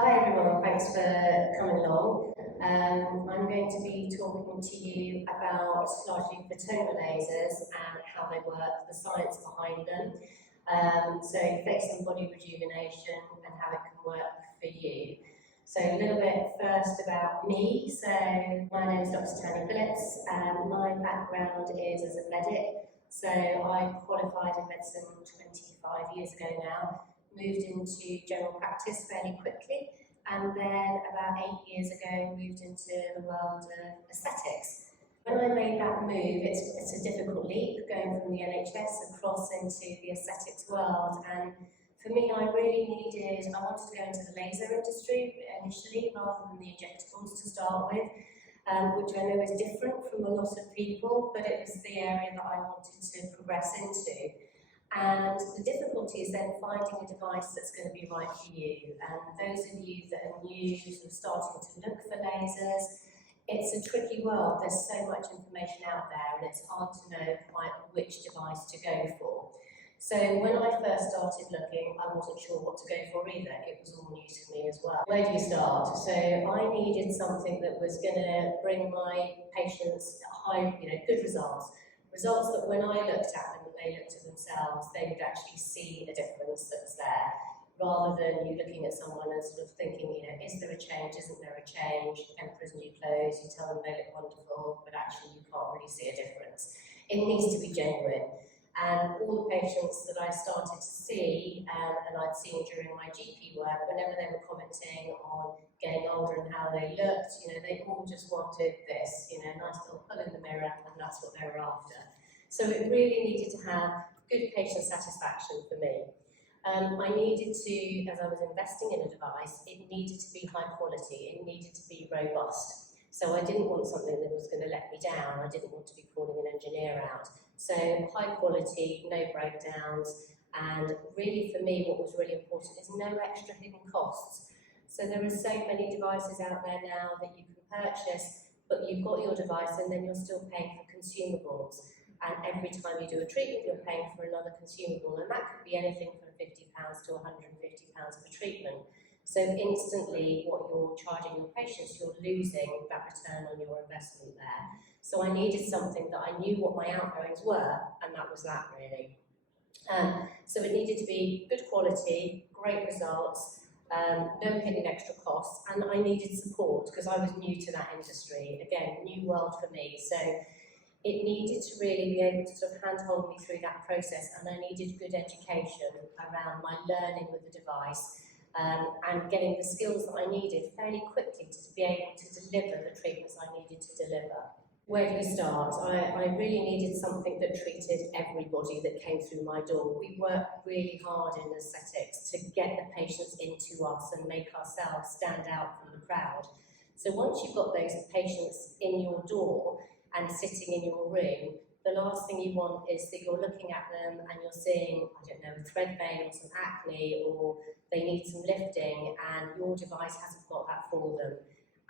Hi everyone, thanks for coming along. I'm going to be talking to you about largely Fotona lasers and how they work, the science behind them. So face and body rejuvenation and how it can work for you. So a little bit first about me. So my name is Dr. Tanya Phillips and my background is as a medic. So I qualified in medicine 25 years ago now. Moved into general practice fairly quickly, and then about 8 years ago moved into the world of aesthetics. When I made that move, it's a difficult leap going from the NHS across into the aesthetics world, and for me I wanted to go into the laser industry initially rather than the injectables to start with, which I know is different from a lot of people, but it was the area that I wanted to progress into. And the difficulty is then finding a device that's going to be right for you. And those of you that are new, sort of starting to look for lasers, it's a tricky world. There's so much information out there, and it's hard to know quite which device to go for. So when I first started looking, I wasn't sure what to go for either. It was all new to me as well. Where do you start? So I needed something that was going to bring my patients good results. Results that when I looked at them and they looked at themselves, they would actually see a difference that's there, rather than you looking at someone and sort of thinking, is there a change, isn't there a change, emperor's new clothes, you tell them they look wonderful, but actually you can't really see a difference. It needs to be genuine. And all the patients that I started to see, and I'd seen during my GP work, whenever they were commenting on getting older and how they looked, they all just wanted this, nice little pull in the mirror, and that's what they were after. So it really needed to have good patient satisfaction for me. I needed to, as I was investing in a device, it needed to be high quality, it needed to be robust. So I didn't want something that was going to let me down, I didn't want to be calling an engineer out. So high quality, no breakdowns, and really for me what was really important is no extra hidden costs. So there are so many devices out there now that you can purchase, but you've got your device and then you're still paying for consumables. And every time you do a treatment, you're paying for another consumable, and that could be anything from £50 to £150 per treatment. So instantly, what you're charging your patients, you're losing that return on your investment there. So I needed something that I knew what my outgoings were, and that was that really. So it needed to be good quality, great results, no hidden extra costs, and I needed support because I was new to that industry. Again, new world for me. So it needed to really be able to sort of handhold me through that process, and I needed good education around my learning with the device. And getting the skills that I needed fairly quickly to be able to deliver the treatments I needed to deliver. Where do you start? I really needed something that treated everybody that came through my door. We worked really hard in aesthetics to get the patients into us and make ourselves stand out from the crowd. So once you've got those patients in your door and sitting in your room, the last thing you want is that you're looking at them and you're seeing, I don't know, a thread vein or some acne, or they need some lifting, and your device hasn't got that for them,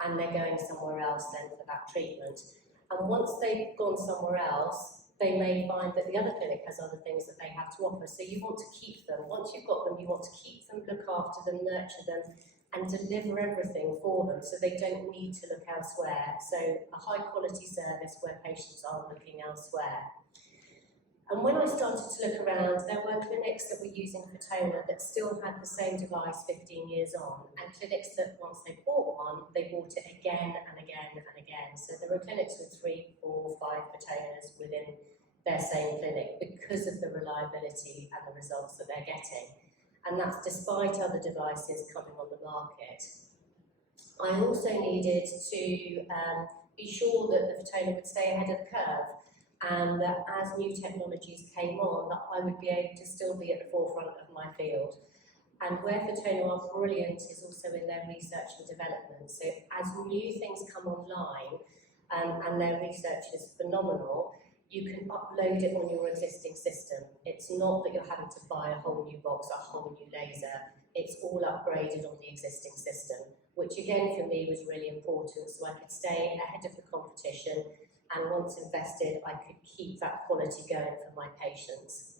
and they're going somewhere else then for that treatment. And once they've gone somewhere else, they may find that the other clinic has other things that they have to offer, so you want to keep them. Once you've got them, you want to keep them, look after them, nurture them, and deliver everything for them so they don't need to look elsewhere. So a high quality service where patients aren't looking elsewhere. And when I started to look around, there were clinics that were using Fotona that still had the same device 15 years on, and clinics that once they bought one, they bought it again and again and again. So there were clinics with 3, 4, 5 Fotonas within their same clinic because of the reliability and the results that they're getting. And that's despite other devices coming on the market. I also needed to be sure that the Fotona would stay ahead of the curve, and that as new technologies came on, that I would be able to still be at the forefront of my field. And where Fotona are brilliant is also in their research and development. So as new things come online, and their research is phenomenal, you can upload it on your existing system. It's not that you're having to buy a whole new box, a whole new laser. It's all upgraded on the existing system, which again for me was really important, so I could stay ahead of the competition, and once invested, I could keep that quality going for my patients.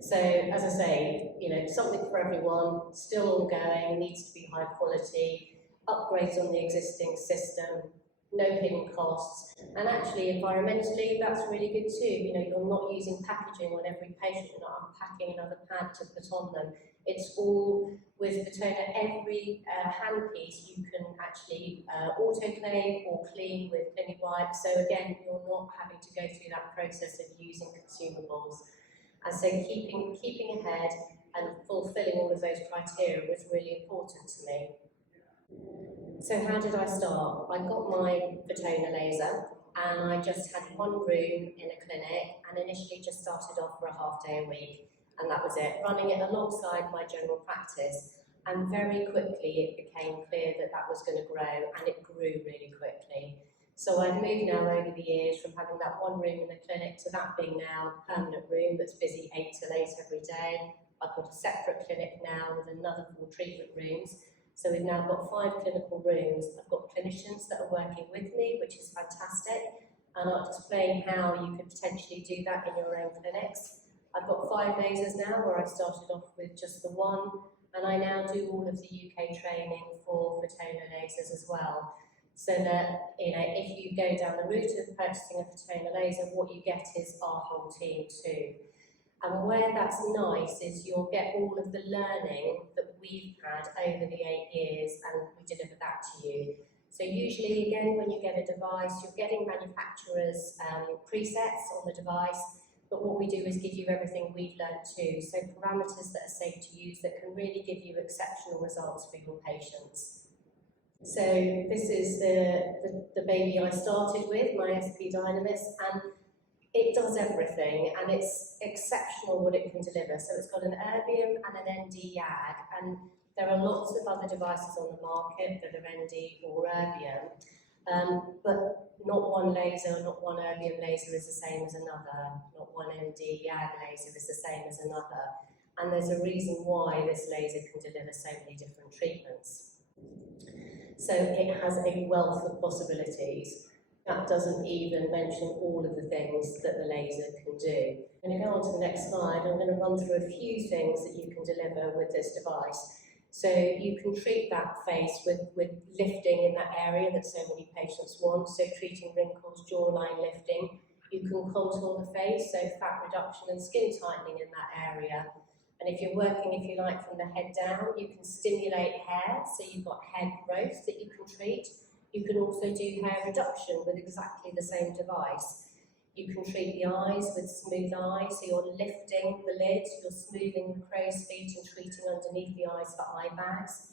So, as I say, something for everyone, still ongoing, needs to be high quality, upgrades on the existing system, no hidden costs, and actually environmentally, that's really good too. You're not using packaging on every patient, you're not unpacking another pad to put on them. It's all with Fotona, every handpiece you can actually autoclave or clean with CliniWipe. So again, you're not having to go through that process of using consumables. And so keeping ahead and fulfilling all of those criteria was really important to me. So how did I start? I got my Fotona laser and I just had one room in a clinic and initially just started off for a half day a week, and that was it, running it alongside my general practice. And very quickly it became clear that that was going to grow, and it grew really quickly. So I've moved now over the years from having that one room in the clinic to that being now a permanent room that's busy 8 till 8 every day. I've got a separate clinic now with another 4 treatment rooms. So we've now got 5 clinical rooms. I've got clinicians that are working with me, which is fantastic. And I'll explain how you could potentially do that in your own clinics. I've got 5 lasers now, where I started off with just the one. And I now do all of the UK training for Fotona lasers as well. So that, if you go down the route of purchasing a Fotona laser, what you get is our whole team too. And where that's nice is you'll get all of the learning that we've had over the 8 years, and we deliver that to you. So usually, again, when you get a device, you're getting manufacturers' presets on the device, but what we do is give you everything we've learned too. So parameters that are safe to use that can really give you exceptional results for your patients. So this is the baby I started with, my SP Dynamis, and it does everything, and it's exceptional what it can deliver. So it's got an erbium and an ND YAG, and there are lots of other devices on the market that are ND or erbium, but not one laser, not one erbium laser is the same as another, not one ND YAG laser is the same as another, and there's a reason why this laser can deliver so many different treatments. So it has a wealth of possibilities. That doesn't even mention all of the things that the laser can do. I'm going to go on to the next slide. I'm going to run through a few things that you can deliver with this device. So you can treat that face with lifting in that area that so many patients want, so treating wrinkles, jawline lifting. You can contour the face, so fat reduction and skin tightening in that area. And if you're working, if you like, from the head down, you can stimulate hair, so you've got hair growth that you can treat. You can also do hair reduction with exactly the same device. You can treat the eyes with smooth eyes, so you're lifting the lid, you're smoothing the crow's feet and treating underneath the eyes for eye bags.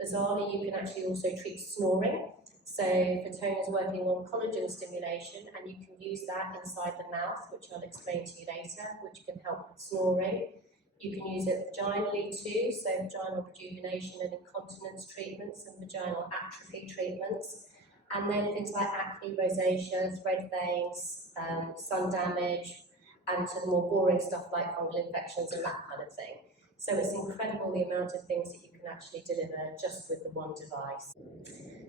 Bizarrely, you can actually also treat snoring. So Fotona is working on collagen stimulation, and you can use that inside the mouth, which I'll explain to you later, which can help with snoring. You can use it vaginally too, so vaginal rejuvenation and incontinence treatments and vaginal atrophy treatments. And then things like acne, rosacea, thread veins, sun damage, and to the more boring stuff like fungal infections and that kind of thing. So it's incredible the amount of things that you can actually deliver just with the one device.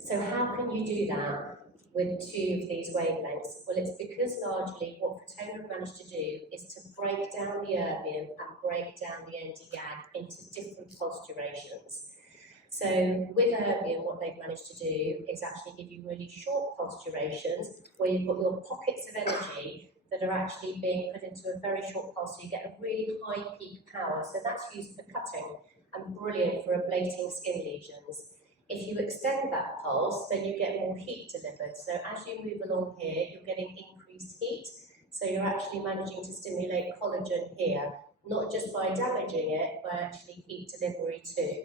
So how can you do that with 2 of these wavelengths? Well, it's because largely what Fotona have managed to do is to break down the erbium and break down the ND-YAG into different pulse durations. So with erbium, what they've managed to do is actually give you really short pulse durations where you've got your pockets of energy that are actually being put into a very short pulse, so you get a really high peak power. So that's used for cutting and brilliant for ablating skin lesions. If you extend that pulse, then you get more heat delivered. So as you move along here, you're getting increased heat. So you're actually managing to stimulate collagen here, not just by damaging it, but actually heat delivery too.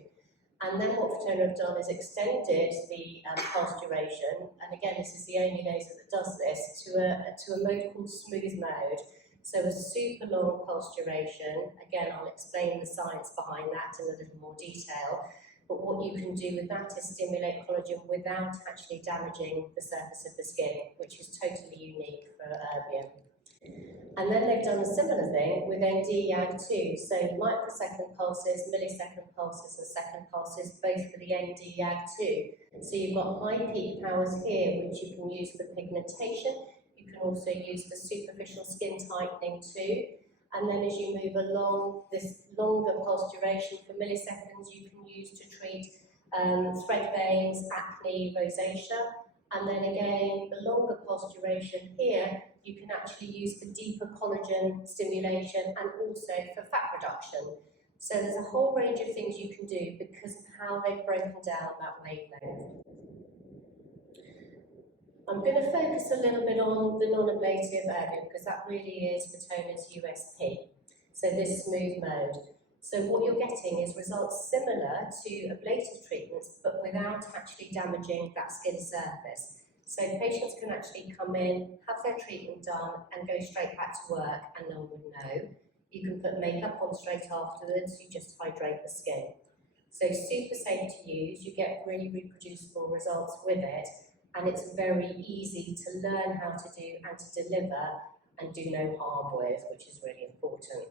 And then what Fotona have done is extended the pulse duration, and again, this is the only laser that does this, to a mode called smooth mode. So a super long pulse duration. Again, I'll explain the science behind that in a little more detail. But what you can do with that is stimulate collagen without actually damaging the surface of the skin, which is totally unique for erbium. And then they've done a similar thing with ND-YAG too. So microsecond pulses, millisecond pulses, and second pulses, both for the ND-YAG too. So you've got high peak powers here, which you can use for pigmentation. You can also use for superficial skin tightening too. And then as you move along, this longer pulse duration for milliseconds you can use to treat thread veins, acne, rosacea. And then again, the longer pulse duration here, you can actually use for deeper collagen stimulation and also for fat reduction. So there's a whole range of things you can do because of how they've broken down that wavelength. I'm going to focus a little bit on the non-ablative area because that really is Fotona's USP. So this smooth mode. So what you're getting is results similar to ablative treatments, but without actually damaging that skin surface. So patients can actually come in, have their treatment done, and go straight back to work, and no one would know. You can put makeup on straight afterwards, you just hydrate the skin. So super safe to use, you get really reproducible results with it, and it's very easy to learn how to do and to deliver and do no harm with, which is really important.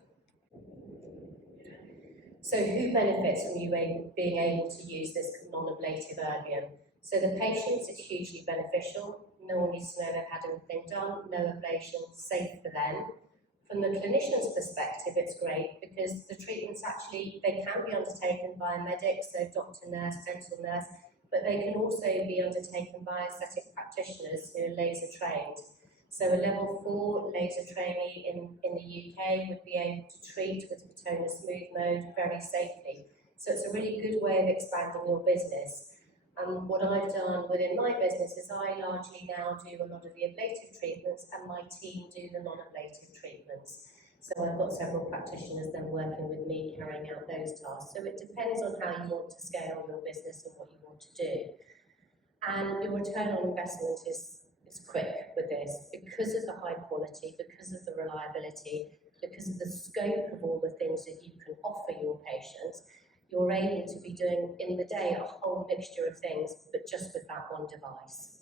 So who benefits from you being able to use this non-ablative erbium? So the patients, it's hugely beneficial. No one needs to know they've had anything done, no ablation, safe for them. From the clinician's perspective, it's great because the treatments actually, they can be undertaken by a medic, so doctor, nurse, dental nurse, but they can also be undertaken by aesthetic practitioners who are laser trained. So a level 4 laser trainee in the UK would be able to treat with Fotona Smooth Mode very safely. So it's a really good way of expanding your business. What I've done within my business is I largely now do a lot of the ablative treatments and my team do the non-ablative treatments. So I've got several practitioners then working with me carrying out those tasks. So it depends on how you want to scale your business and what you want to do. And your return on investment is quick with this because of the high quality, because of the reliability, because of the scope of all the things that you can offer your patients. You're able to be doing in the day a whole mixture of things, but just with that one device.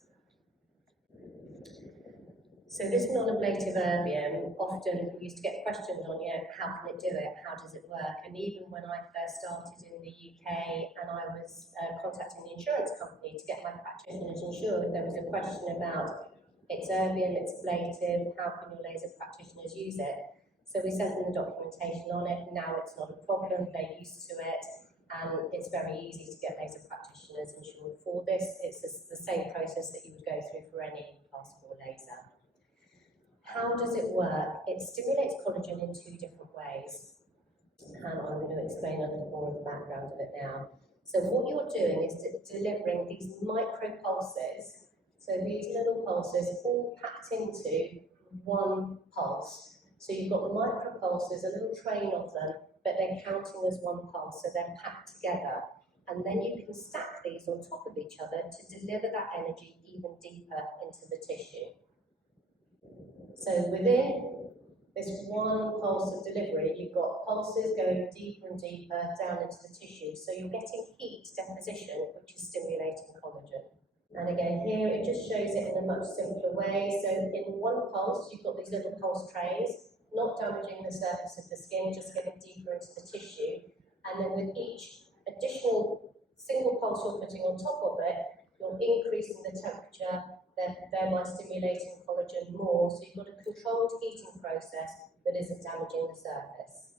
So this non-ablative erbium, often we used to get questions on, how can it do it? How does it work? And even when I first started in the UK and I was contacting the insurance company to get my practitioners insured, there was a question about it's erbium, it's ablative, how can your laser practitioners use it? So we sent them the documentation on it. Now it's not a problem, they're used to it, and it's very easy to get laser practitioners insured for this. It's the same process that you would go through for any class 4 laser. How does it work? It stimulates collagen in 2 different ways. And I'm going to explain a little more of the background of it now. So what you're doing is delivering these micro pulses. So these little pulses all packed into one pulse. So you've got the micro pulses, a little train of them, but they're counting as one pulse, so they're packed together. And then you can stack these on top of each other to deliver that energy even deeper into the tissue. So within this one pulse of delivery, you've got pulses going deeper and deeper down into the tissue. So you're getting heat deposition, which is stimulating collagen. And again, here it just shows it in a much simpler way. So in one pulse, you've got these little pulse trays, not damaging the surface of the skin, just getting deeper into the tissue. And then with each additional single pulse you're putting on top of it, you're increasing the temperature, thereby stimulating collagen more. So you've got a controlled heating process that isn't damaging the surface.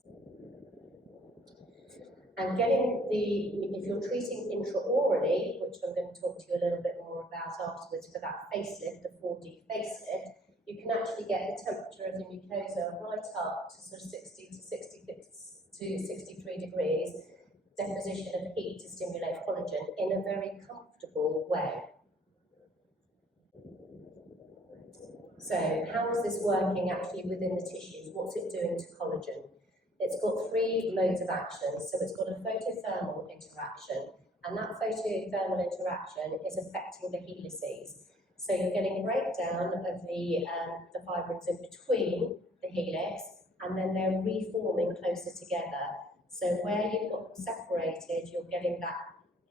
And if you're treating intraorally, which I'm going to talk to you a little bit more about afterwards for that facelift, the 4D facelift, you can actually get the temperature of the mucosa right up to sort of 60 to 63 degrees, deposition of heat to stimulate collagen in a very comfortable way. So how is this working actually within the tissues? What's it doing to collagen? It's got 3 modes of action. So it's got a photothermal interaction, and that photothermal interaction is affecting the helices. So you're getting breakdown of the fibrins in between the helix, and then they're reforming closer together. So where you've got them separated, you're getting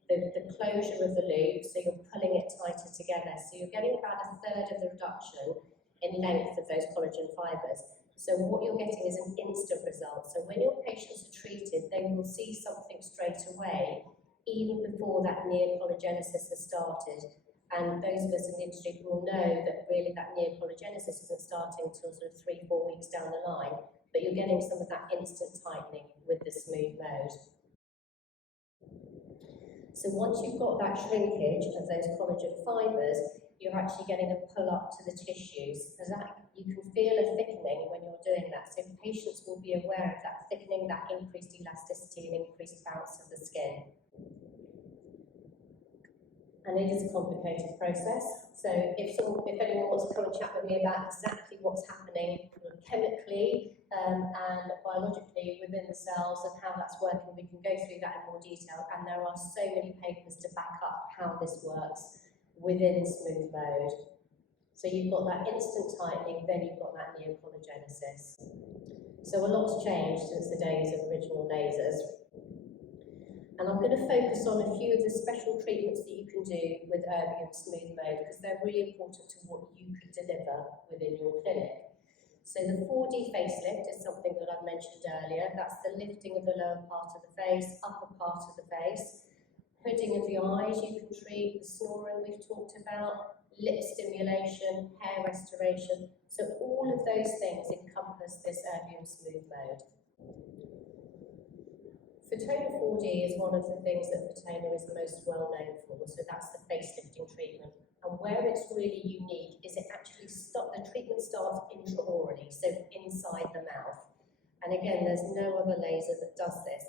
the closure of the loop, so you're pulling it tighter together. So you're getting about a third of the reduction in length of those collagen fibres. So what you're getting is an instant result. So when your patients are treated, they will see something straight away, even before that neocollagenesis has started. And those of us in the industry will know that really that neocollagenesis isn't starting until sort of 3-4 weeks down the line. but you're getting some of that instant tightening with the smooth mode. So once you've got that shrinkage of those collagen fibres, you're actually getting a pull up to the tissues, because you can feel a thickening when you're doing that. So patients will be aware of that thickening, that increased elasticity and increased bounce of the skin. And it is a complicated process. So if anyone wants to come and chat with me about exactly what's happening chemically and biologically within the cells and how that's working, we can go through that in more detail. And there are so many papers to back up how this works within smooth mode. So you've got that instant tightening, then you've got that neocollagenesis. So a lot's changed since the days of original lasers. And I'm going to focus on a few of the special treatments that you can do with Erbium Smooth Mode, because they're really important to what you could deliver within your clinic. So the 4D facelift is something that I mentioned earlier. That's the lifting of the lower part of the face, upper part of the face, hooding of the eyes you can treat, the snoring we've talked about, lip stimulation, hair restoration. So all of those things encompass this Erbium Smooth Mode. Fotona 4D is one of the things that Fotona is most well known for, so that's the facelifting treatment. And where it's really unique is the treatment starts intraorally, so inside the mouth. And again, there's no other laser that does this.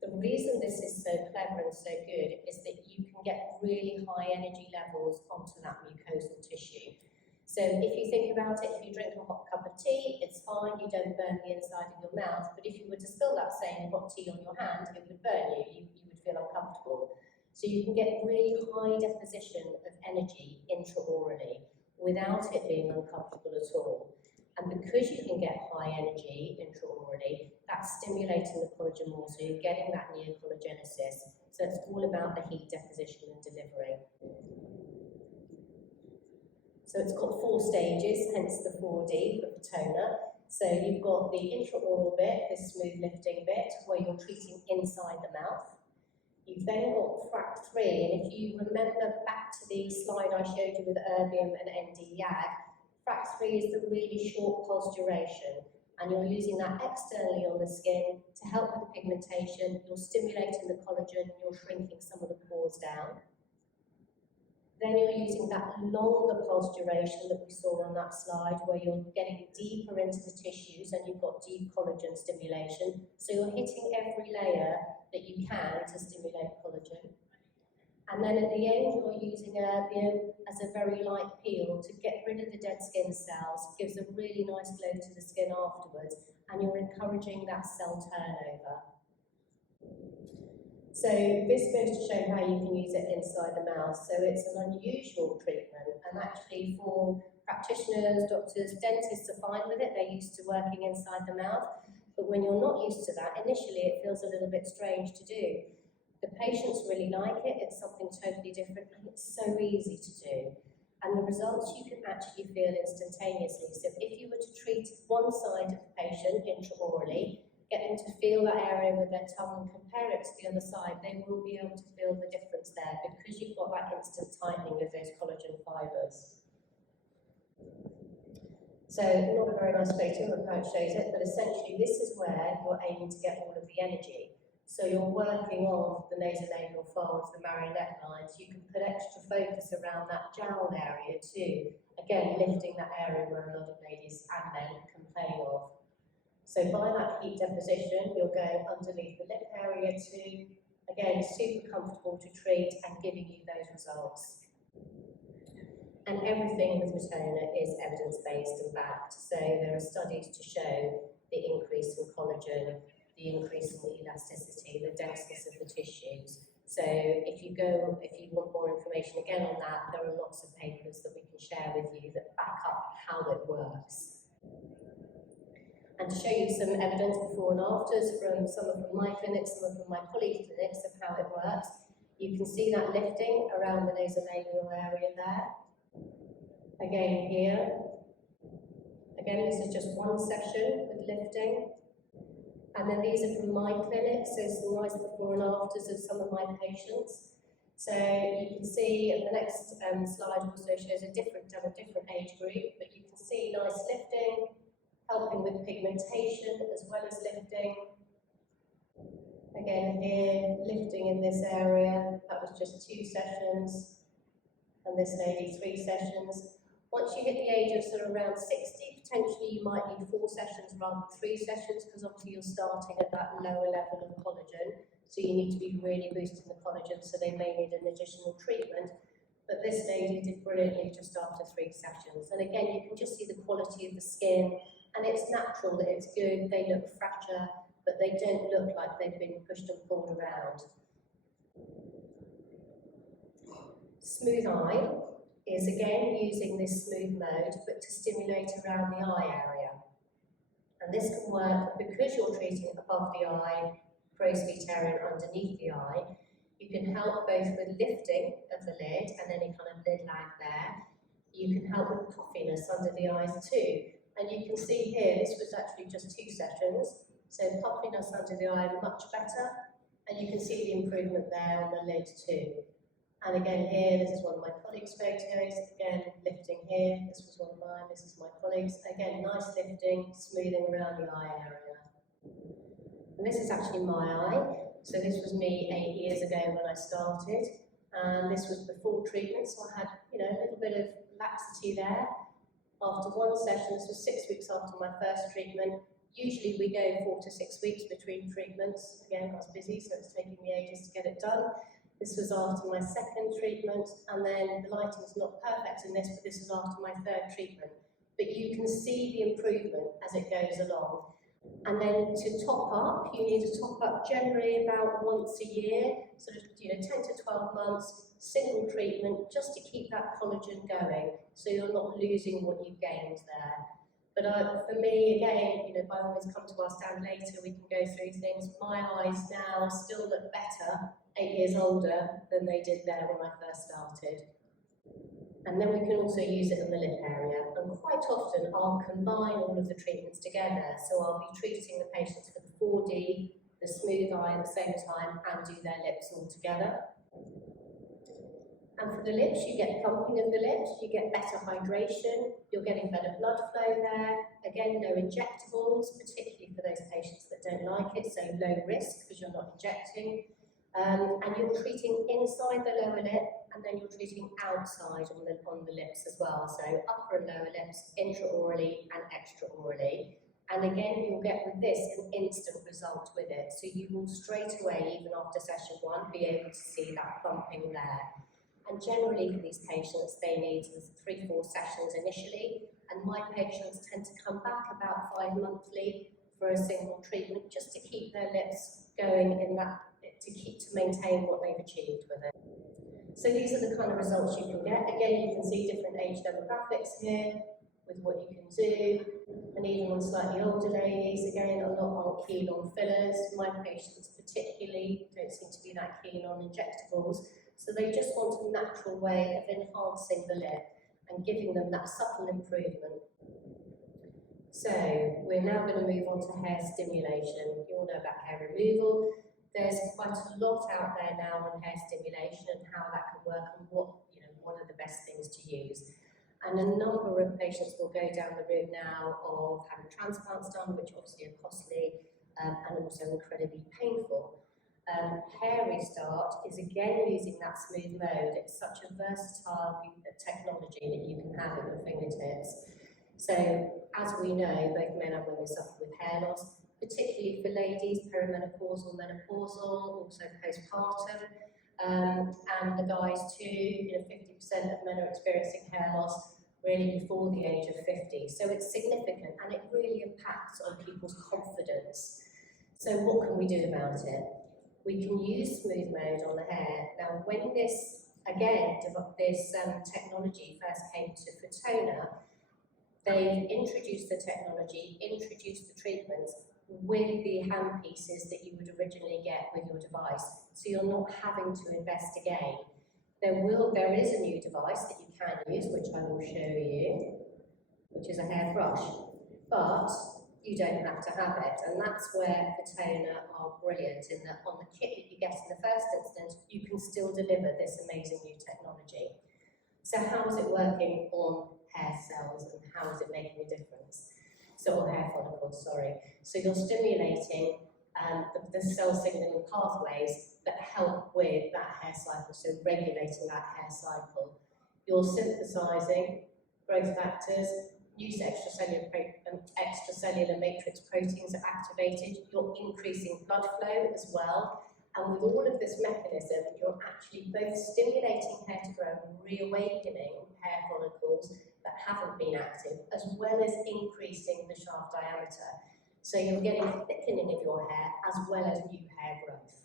The reason this is so clever and so good is that you can get really high energy levels onto that mucosal tissue. So if you think about it, if you drink a hot cup of tea, it's fine, you don't burn the inside of your mouth, but if you were to spill that same hot tea on your hand, it would burn you, you would feel uncomfortable. So you can get really high deposition of energy intraorally without it being uncomfortable at all. And because you can get high energy intraorally, that's stimulating the collagen more, so you're getting that neocollagenesis. So it's all about the heat deposition and delivery. So it's got 4 stages, hence the 4D for Fotona. So you've got the intraoral bit, this smooth lifting bit, where you're treating inside the mouth. You've then got FRAC 3, and if you remember back to the slide I showed you with Erbium and ND-YAG, FRAC 3 is the really short pulse duration, and you're using that externally on the skin to help with the pigmentation. You're stimulating the collagen, you're shrinking some of the pores down. Then you're using that longer pulse duration that we saw on that slide, where you're getting deeper into the tissues and you've got deep collagen stimulation. So you're hitting every layer that you can to stimulate collagen. And then at the end, you're using Erbium as a very light peel to get rid of the dead skin cells, gives a really nice glow to the skin afterwards, and you're encouraging that cell turnover. So this goes to show how you can use it inside the mouth. So it's an unusual treatment, and actually for practitioners, doctors, dentists are fine with it. They're used to working inside the mouth. But when you're not used to that, initially it feels a little bit strange to do. The patients really like it. It's something totally different, and it's so easy to do. And the results you can actually feel instantaneously. So if you were to treat one side of the patient intraorally, get them to feel that area with their tongue and compare it to the other side, they will be able to feel the difference there, because you've got that instant tightening of those collagen fibres. So not a very nice photo of how it shows it, but essentially this is where you're aiming to get all of the energy. So you're working on the nasolabial folds, the marionette lines. You can put extra focus around that jowl area too. Again, lifting that area where a lot of ladies and men complain of. So by that heat deposition, you're going underneath the lip area too. Again, super comfortable to treat and giving you those results. And everything with Fotona is evidence-based and backed. So there are studies to show the increase in collagen, the increase in the elasticity, the denseness of the tissues. So if you want more information again on that, there are lots of papers that we can share with you that back up how it works. And to show you some evidence before and afters from some of my clinics, some of my colleagues' clinics of how it works, you can see that lifting around the nasolabial area there. Again here. Again, this is just one session with lifting. And then these are from my clinic, so some nice before and afters of some of my patients. So you can see the next slide also shows a different age group, but you can see nice lifting, helping with pigmentation as well as lifting. Again here, lifting in this area, that was just 2 sessions, and this lady 3 sessions. Once you hit the age of sort of around 60, potentially you might need 4 sessions rather than 3 sessions, because obviously you're starting at that lower level of collagen, so you need to be really boosting the collagen, so they may need an additional treatment. But this lady did brilliantly just after 3 sessions. And again, you can just see the quality of the skin, and it's natural, that it's good, they look fresher, but they don't look like they've been pushed and pulled around. Smooth eye is again using this smooth mode, but to stimulate around the eye area. And this can work because you're treating above the eye, crow's feet area underneath the eye. You can help both with lifting of the lid and any kind of lid lag there. You can help with puffiness under the eyes too. And you can see here, this was actually just 2 sessions. So puffiness under the eye much better. And you can see the improvement there on the lid too. And again here, this is one of my colleagues' photos. Again, lifting here. This was one of mine, this is my colleague's. Again, nice lifting, smoothing around the eye area. And this is actually my eye. So this was me 8 years ago when I started. And this was before treatment, so I had, a little bit of laxity there. After 1 session, this was 6 weeks after my first treatment. Usually we go 4 to 6 weeks between treatments. Again, I was busy, so it's taking me ages to get it done. This was after my 2nd treatment, and then the lighting is not perfect in this, but this is after my 3rd treatment. But you can see the improvement as it goes along. And then to top up, you need to top up generally about once a year, sort of 10 to 12 months, single treatment, just to keep that collagen going, so you're not losing what you've gained there. But for me, again, by all means come to our stand later, we can go through things. My eyes now still look better 8 years older than they did there when I first started. And then we can also use it in the lip area. And quite often I'll combine all of the treatments together. So I'll be treating the patients for the 4D, the smooth eye at the same time, and do their lips all together. And for the lips, you get plumping of the lips, you get better hydration, you're getting better blood flow there. Again, no injectables, particularly for those patients that don't like it, so low risk because you're not injecting. And you're treating inside the lower lip, and then you're treating outside on the lips as well. So upper and lower lips, intraorally and extraorally. And again, you'll get with this an instant result with it. So you will straight away, even after session 1, be able to see that plumping there. And generally for these patients, they need 3-4 sessions initially, and my patients tend to come back about 5 monthly for a single treatment, just to keep their lips going in that, to maintain what they've achieved with it. So these are the kind of results you can get. Again, you can see different age demographics here with what you can do, and even on slightly older ladies, again, I'm not keen on fillers. My patients particularly don't seem to be that keen on injectables. So they just want a natural way of enhancing the lip and giving them that subtle improvement. So we're now going to move on to hair stimulation. You all know about hair removal. There's quite a lot out there now on hair stimulation and how that can work and what are the best things to use. And a number of patients will go down the route now of having transplants done, which obviously are costly and also incredibly painful. Hair restart is again using that smooth mode. It's such a versatile technology that you can have at your fingertips. So, as we know, both men and women suffer with hair loss, particularly for ladies, perimenopausal, menopausal, also postpartum, and the guys too. 50% of men are experiencing hair loss really before the age of 50. So it's significant, and it really impacts on people's confidence. So what can we do about it? We can use smooth mode on the hair. Now, when this technology first came to Fotona, they introduced the technology, introduced the treatments with the handpieces that you would originally get with your device. So you're not having to invest again. There is a new device that you can use, which I will show you, which is a hairbrush. But you don't have to have it, and that's where Fotona are brilliant, in that on the kit that you get in the first instance, you can still deliver this amazing new technology. So how is it working on hair cells, and how is it making a difference? or hair follicles, sorry. So you're stimulating the cell signaling pathways that help with that hair cycle, so regulating that hair cycle. You're synthesizing growth factors, new extracellular matrix proteins are activated, you're increasing blood flow as well, and with all of this mechanism, you're actually both stimulating hair to grow and reawakening hair follicles that haven't been active, as well as increasing the shaft diameter. So you're getting a thickening of your hair as well as new hair growth.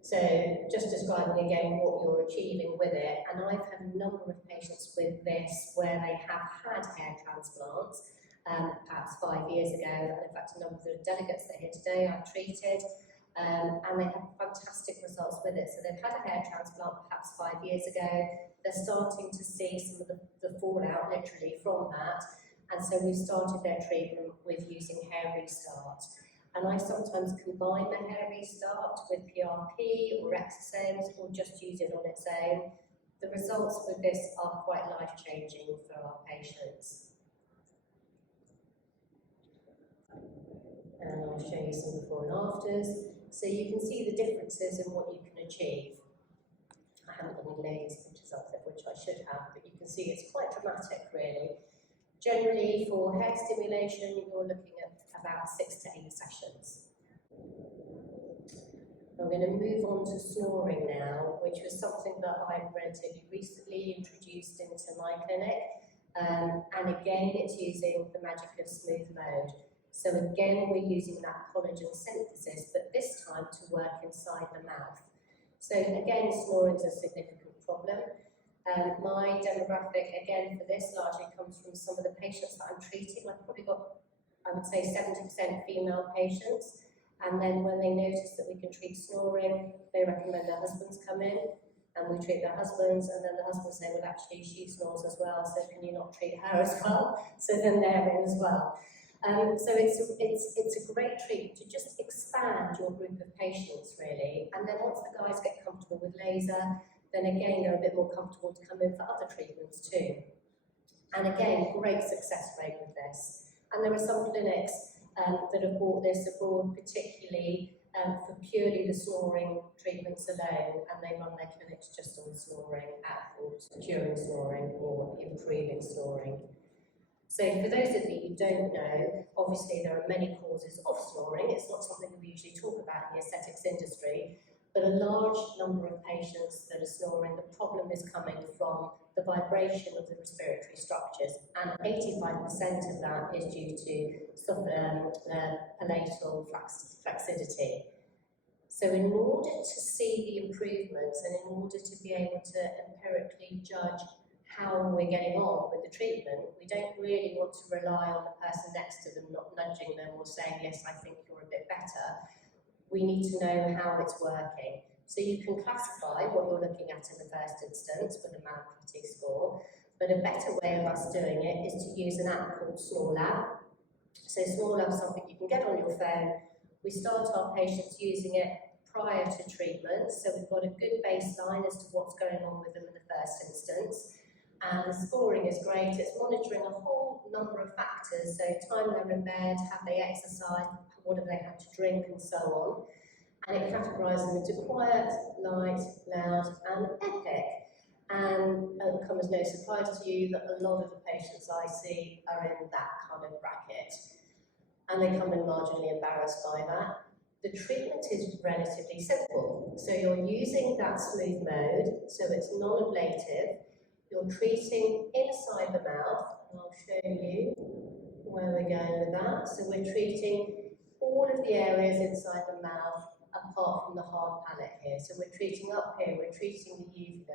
So just describing again what you're achieving with it, and I've had a number of patients with this where they have had hair transplants, perhaps 5 years ago, and in fact a number of the delegates that are here today I've treated, and they have fantastic results with it. So they've had a hair transplant perhaps 5 years ago, they're starting to see some of the fallout literally from that, and so we've started their treatment with using Hair Restart. And I sometimes combine the Hair Restart with PRP or exosomes, or just use it on its own. The results with this are quite life-changing for our patients. And I'll show you some before and afters. So you can see the differences in what you can achieve. I haven't got any ladies' pictures up there, which I should have, but you can see it's quite dramatic, really. Generally, for hair stimulation, you're looking at about 6 to 8 sessions. I'm going to move on to snoring now, which was something that I relatively recently introduced into my clinic. And again, it's using the magic of smooth mode. So again, we're using that collagen synthesis, but this time to work inside the mouth. So again, snoring is a significant problem. My demographic, again, for this largely comes from some of the patients that I'm treating. I've probably got, I would say, 70% female patients. And then when they notice that we can treat snoring, they recommend their husbands come in, and we treat their husbands, and then the husbands say, well, actually, she snores as well, so can you not treat her as well? So then they're in as well. So it's a great treatment to just expand your group of patients, really. And then once the guys get comfortable with laser, then again, they're a bit more comfortable to come in for other treatments too. And again, great success rate with this. And there are some clinics that have brought this abroad, particularly for purely the snoring treatments alone, and they run their clinics just on snoring, or curing snoring, or improving snoring. So for those of you who don't know, obviously there are many causes of snoring. It's not something we usually talk about in the aesthetics industry, but a large number of patients that are snoring, the problem is coming from the vibration of the respiratory structures, and 85% of that is due to palatal flaccidity. So in order to see the improvements, and in order to be able to empirically judge how we're getting on with the treatment, we don't really want to rely on the person next to them not nudging them or saying, yes, I think you're a bit better. We need to know how it's working. So you can classify what you're looking at in the first instance with a Malacity score, but a better way of us doing it is to use an app called SnoreLab. So SnoreLab is something you can get on your phone. We start our patients using it prior to treatment, so we've got a good baseline as to what's going on with them in the first instance. And the scoring is great. It's monitoring a whole number of factors, so time they're in bed, have they exercised, what have they had to drink, and so on. And it categorises them into quiet, light, loud, and epic. And it will come as no surprise to you that a lot of the patients I see are in that kind of bracket. And they come in marginally embarrassed by that. The treatment is relatively simple. So you're using that smooth mode, so it's non-ablative. You're treating inside the mouth, and I'll show you where we're going with that. So we're treating all of the areas inside the mouth apart from the hard palate here. So we're treating up here, we're treating the uvula,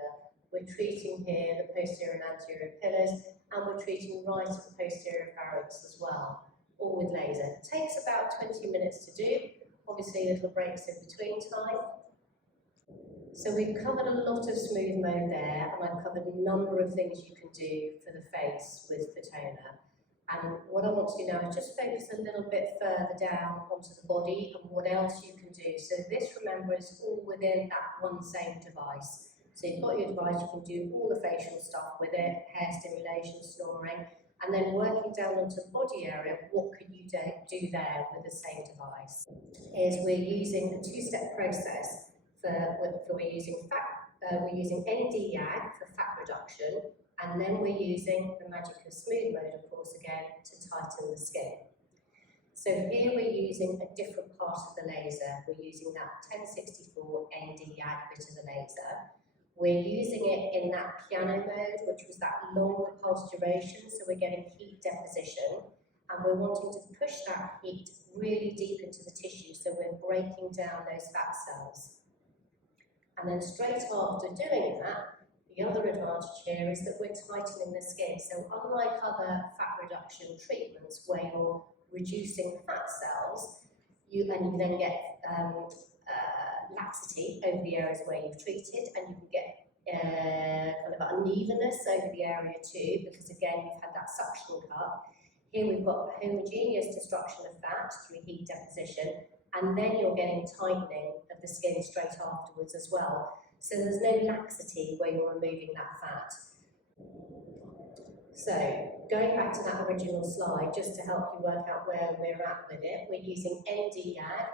we're treating here the posterior and anterior pillars, and we're treating right at the posterior pharynx as well, all with laser. It takes about 20 minutes to do, obviously little breaks in between time. So we've covered a lot of smooth mode there, and I've covered a number of things you can do for the face with Fotona. And what I want to do now is just focus a little bit further down onto the body and what else you can do. So this, remember, is all within that one same device. So you've got your device, you can do all the facial stuff with it, hair stimulation, snoring, And then working down onto the body area, what could you do there with the same device? Is we're using a two-step process we're using ND-YAG for fat reduction, and then we're using the magic of smooth mode, of course, again, to tighten the skin. So here we're using a different part of the laser. We're using that 1064 ND-YAG bit of the laser. We're using it in that piano mode, which was that longer pulse duration, so we're getting heat deposition, and we're wanting to push that heat really deep into the tissue, so we're breaking down those fat cells. And then straight after doing that, the other advantage here is that we're tightening the skin. So unlike other fat reduction treatments where you're reducing fat cells, you then get laxity over the areas where you've treated, and you can get kind of unevenness over the area too, because again you've had that suction cut. Here we've got homogeneous destruction of fat through heat deposition, and then you're getting tightening of the skin straight afterwards as well. So there's no laxity where you're removing that fat. So going back to that original slide, just to help you work out where we're at with it, we're using ND-YAG,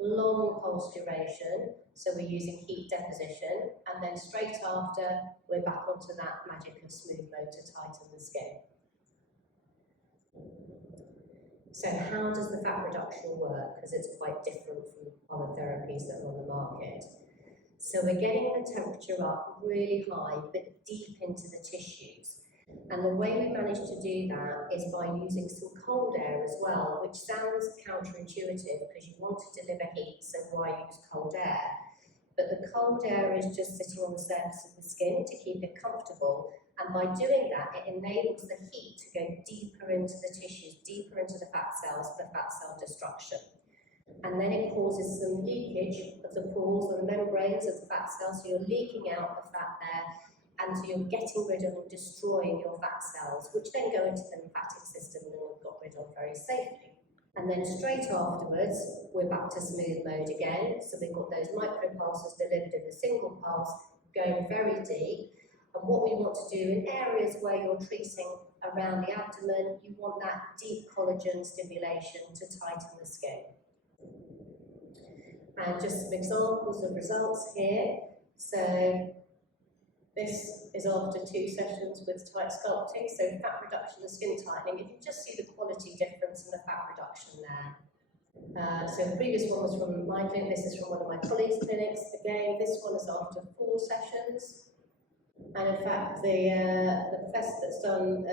long pulse duration, so we're using heat deposition, and then straight after we're back onto that magic of smooth mode to tighten the skin. So how does the fat reduction work? Because it's quite different from other therapies that are on the market. So we're getting the temperature up really high, but deep into the tissues. And the way we manage to do that is by using some cold air as well, which sounds counterintuitive because you want to deliver heat, so why use cold air? But the cold air is just sitting on the surface of the skin to keep it comfortable. And by doing that, it enables the heat to go deeper into the tissues, deeper into the fat cells for fat cell destruction. And then it causes some leakage of the pores or the membranes of the fat cells, so you're leaking out the fat there, and so you're getting rid of and destroying your fat cells, which then go into the lymphatic system and are got rid of very safely. And then straight afterwards, we're back to smooth mode again. So we've got those micropulses delivered in a single pulse, going very deep. And what we want to do in areas where you're treating around the abdomen, you want that deep collagen stimulation to tighten the skin. And just some examples of results here. So this is after 2 sessions with tight sculpting, so fat reduction and skin tightening. You can just see the quality difference in the fat reduction there. So the previous one was from my clinic, this is from one of my colleagues' clinics. Again, this one is after 4 sessions. And in fact, the professor that's done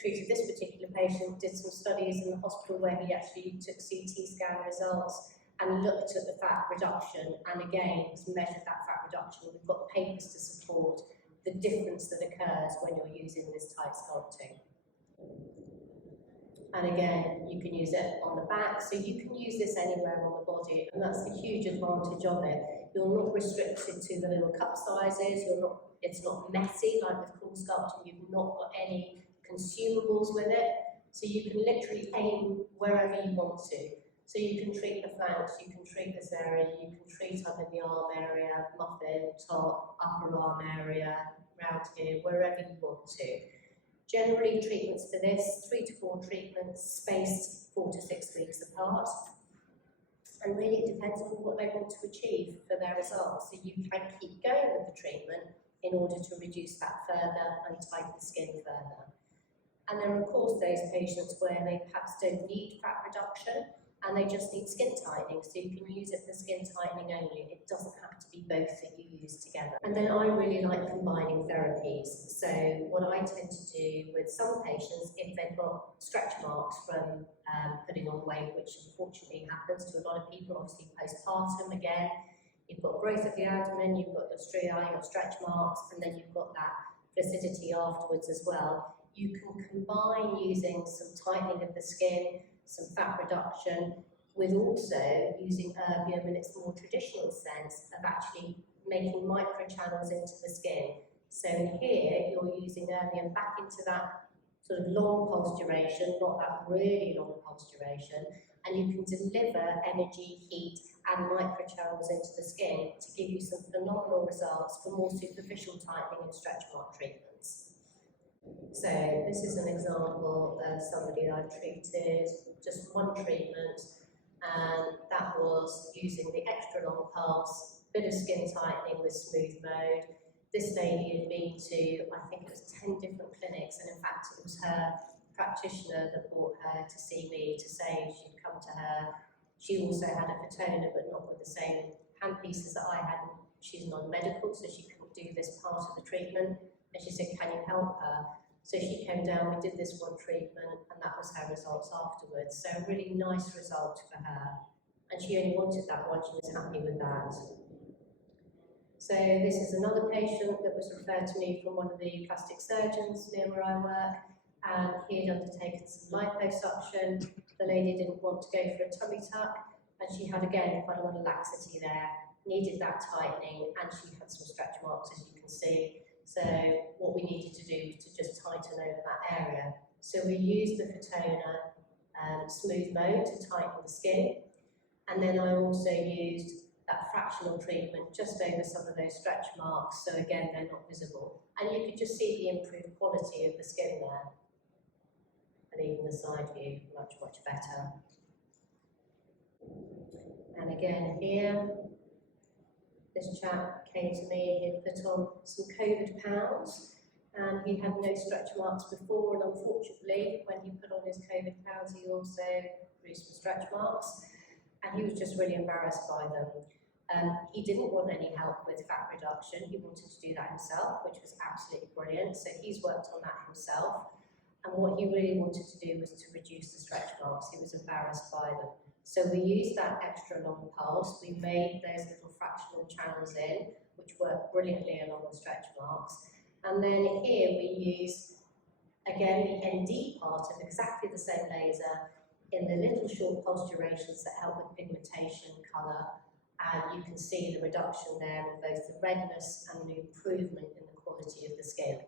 treated this particular patient did some studies in the hospital where he actually took CT scan results and looked at the fat reduction, and again, has measured that fat reduction. We've got papers to support the difference that occurs when you're using this tight sculpting. And again, you can use it on the back, so you can use this anywhere on the body, and that's the huge advantage of it. You're not restricted to the little cup sizes, it's not messy like with cool sculpting, you've not got any consumables with it, so you can literally aim wherever you want to. So you can treat the flanks, you can treat this area, you can treat up in the arm area, muffin, top, upper arm area, round here, wherever you want to. Generally, treatments for this, 3 to 4 treatments, spaced 4 to 6 weeks apart. And really it depends on what they want to achieve for their results. So you can keep going with the treatment in order to reduce fat further and tighten the skin further. And then of course those patients where they perhaps don't need fat reduction, and they just need skin tightening, so you can use it for skin tightening only. It doesn't have to be both that you use together. And then I really like combining therapies. So what I tend to do with some patients, if they've got stretch marks from putting on weight, which unfortunately happens to a lot of people, obviously postpartum again, you've got growth of the abdomen, you've got your striae, your stretch marks, and then you've got that flaccidity afterwards as well. You can combine using some tightening of the skin, some fat reduction, with also using erbium in its more traditional sense of actually making microchannels into the skin. So here you're using erbium back into that sort of long pulse duration, not that really long pulse duration, and you can deliver energy, heat and microchannels into the skin to give you some phenomenal results for more superficial tightening and stretch mark treatments. So this is an example of somebody I've treated, just one treatment, and that was using the extra long pulse, bit of skin tightening with smooth mode. This lady had been to, I think it was 10 different clinics, and in fact it was her practitioner that brought her to see me to say she'd come to her. She also had a Fotona, but not with the same handpieces that I had. She's non-medical, so she couldn't do this part of the treatment. And she said, can you help her? So she came down, we did this one treatment, and that was her results afterwards. So a really nice result for her. And she only wanted that one, she was happy with that. So this is another patient that was referred to me from one of the plastic surgeons near where I work, and he had undertaken some liposuction. The lady didn't want to go for a tummy tuck, and she had, again, quite a lot of laxity there, needed that tightening, and she had some stretch marks, as you can see. So what we needed to do was to just tighten over that area. So we used the Fotona smooth mode to tighten the skin, and then I also used that fractional treatment just over some of those stretch marks, so again they're not visible. And you could just see the improved quality of the skin there. And even the side view, much, much better. And again here, this chap came to me, he'd put on some COVID pounds, and he had no stretch marks before, and unfortunately, when he put on his COVID pounds, he also grew some stretch marks, and he was just really embarrassed by them. He didn't want any help with fat reduction, he wanted to do that himself, which was absolutely brilliant, so he's worked on that himself. And what he really wanted to do was to reduce the stretch marks. He was embarrassed by them. So we used that extra long pulse. We made those little fractional channels in, which worked brilliantly along the stretch marks. And then here we use, again, the ND part of exactly the same laser in the little short pulse durations that help with pigmentation, colour. And you can see the reduction there in both the redness and the improvement in the quality of the skin.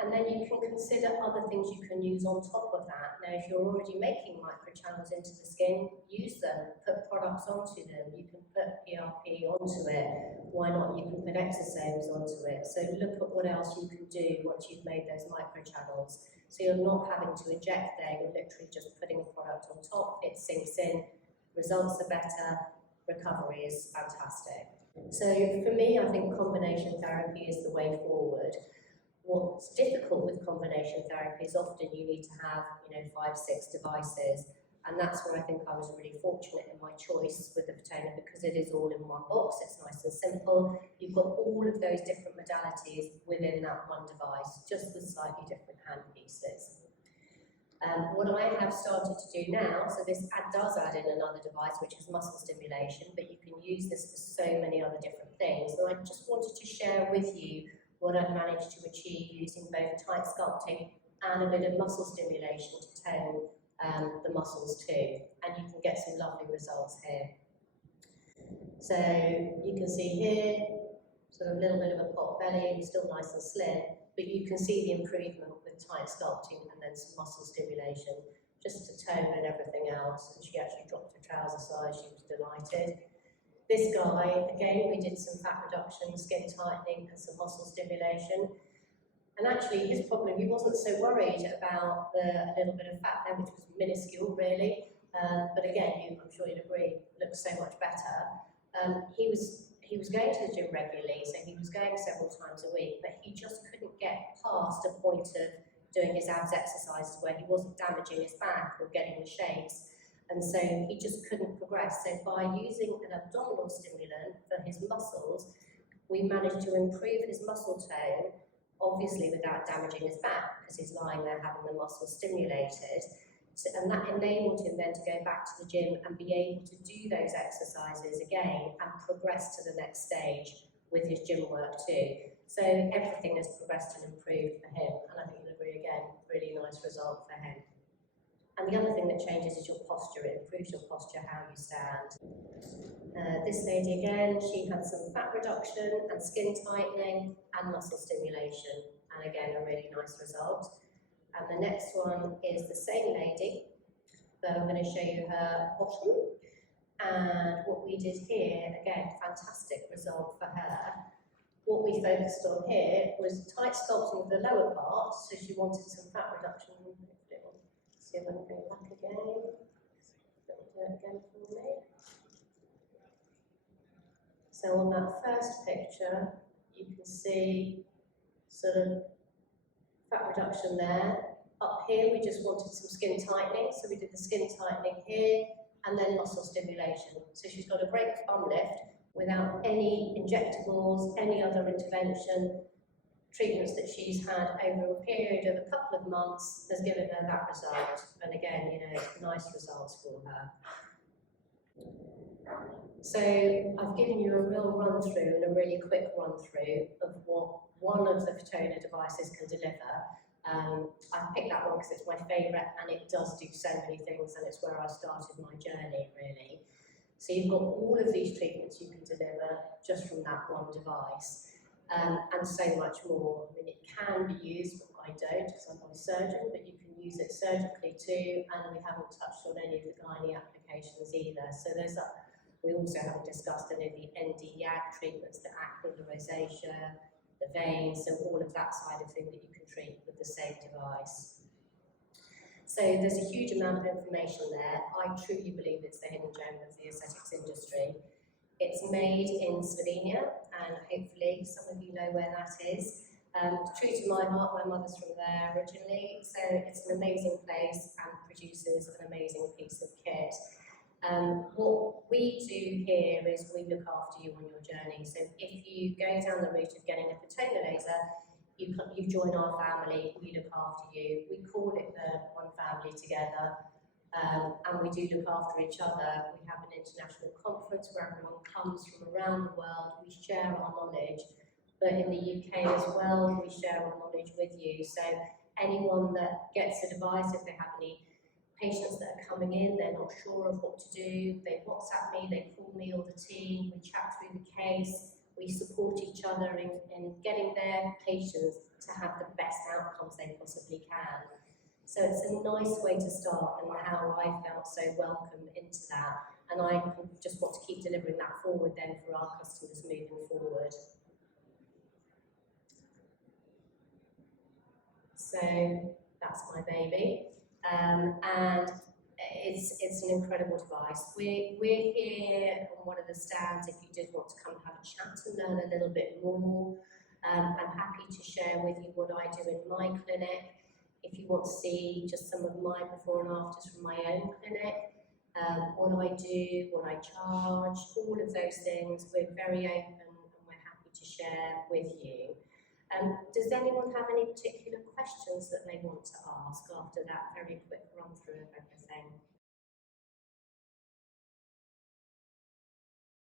And then you can consider other things you can use on top of that. Now, if you're already making microchannels into the skin, use them, put products onto them. You can put PRP onto it. Why not? You can put exosomes onto it. So look at what else you can do once you've made those microchannels. So you're not having to inject there, you're literally just putting a product on top, it sinks in, results are better, recovery is fantastic. So for me, I think combination therapy is the way forward. What's difficult with combination therapy is often you need to have, 5, 6 devices, and that's where I think I was really fortunate in my choice with the Fotona, because it is all in one box, it's nice and simple. You've got all of those different modalities within that one device, just with slightly different hand pieces. What I have started to do now, so this does add in another device, which is muscle stimulation, but you can use this for so many other different things. So I just wanted to share with you what I've managed to achieve using both tight sculpting and a bit of muscle stimulation to tone the muscles too. And you can get some lovely results here. So you can see here, sort of a little bit of a pot belly, still nice and slim, but you can see the improvement with tight sculpting and then some muscle stimulation, just to tone and everything else. And she actually dropped her trouser size, she was delighted. This guy, again, we did some fat reduction, skin tightening and some muscle stimulation. And actually his problem, he wasn't so worried about the little bit of fat there, which was minuscule really. But again, I'm sure you'd agree, looks so much better. He was going to the gym regularly, so he was going several times a week, but he just couldn't get past a point of doing his abs exercises where he wasn't damaging his back or getting the shapes. And so he just couldn't progress. So by using an abdominal stimulant for his muscles, we managed to improve his muscle tone, obviously without damaging his back, because he's lying there having the muscles stimulated. And that enabled him then to go back to the gym and be able to do those exercises again and progress to the next stage with his gym work too. So everything has progressed and improved for him, and I think you'll agree again, really nice result for him. And the other thing that changes is your posture. It improves your posture, how you stand. This lady again, she had some fat reduction and skin tightening and muscle stimulation. And again, a really nice result. And the next one is the same lady, but I'm going to show you her bottom. And what we did here, again, fantastic result for her. what we focused on here was tight sculpting of the lower part, so she wanted some fat reduction. See if I can go back again. Let me do it again for me. So on that first picture, you can see sort of fat reduction there. Up here, we just wanted some skin tightening, so we did the skin tightening here, and then muscle stimulation. So she's got a great bum lift without any injectables, any other intervention. Treatments that she's had over a period of a couple of months has given her that result. And again, you know, nice results for her. So I've given you a real run through and a really quick run through of what one of the Fotona devices can deliver. I picked that one because it's my favourite and it does do so many things, and it's where I started my journey really. So you've got all of these treatments you can deliver just from that one device. And so much more. I mean, it can be used, but I don't because I'm not a surgeon, but you can use it surgically too, and we haven't touched on any of the gynae applications either. So there's a, we also haven't discussed any of the ND-YAG treatments, the acne, the rosacea, the veins, so all of that side of thing that you can treat with the same device. So there's a huge amount of information there. I truly believe it's the hidden gem of the aesthetics industry. It's made in Slovenia, and hopefully some of you know where that is. True to my heart, my mother's from there originally, so it's an amazing place and produces an amazing piece of kit. What we do here is we look after you on your journey. So if you go down the route of getting a Fotona laser, you join our family, we look after you. We call it the One Family Together. And we do look after each other. We have an international conference where everyone comes from around the world. We share our knowledge, but in the UK as well, we share our knowledge with you. So anyone that gets a device, if they have any patients that are coming in, they're not sure of what to do, they WhatsApp me, they call me or the team, we chat through the case, we support each other in getting their patients to have the best outcomes they possibly can. So it's a nice way to start, and how I felt so welcome into that. And I just want to keep delivering that forward then for our customers moving forward. So that's my baby. And it's an incredible device. We're here on one of the stands if you did want to come have a chat and learn a little bit more. I'm happy to share with you what I do in my clinic. If you want to see just some of my before and afters from my own clinic, what I do, what I charge, all of those things, we're very open and we're happy to share with you. Does anyone have any particular questions that they want to ask after that very quick run through of everything?